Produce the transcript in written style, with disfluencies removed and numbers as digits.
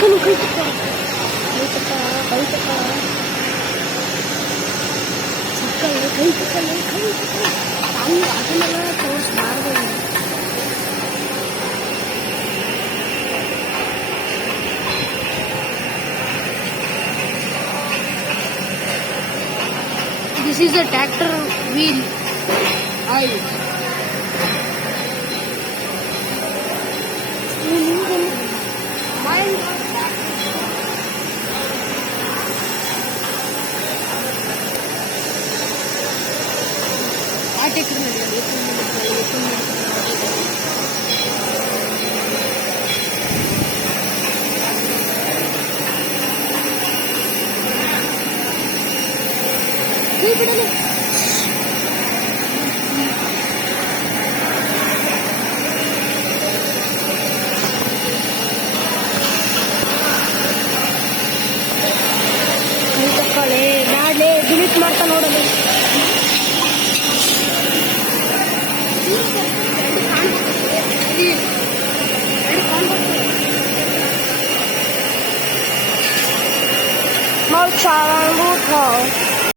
Chicken ಕೈ ತಕ್ಕ ಚಿಕ್ಕಲ್ಲ ಕೈ ತಕ್ಕ ಹಂಗೆ ಅದನ್ನೆಲ್ಲ ತೋರಿಸ್ಬಾರ್ದು. This is a tractor wheel oil. ನಾಳೆ ಡಿಲೀಟ್ ಮಾಡ್ತಾ ನೋಡಲಿ. Mau chào anh bút thôi.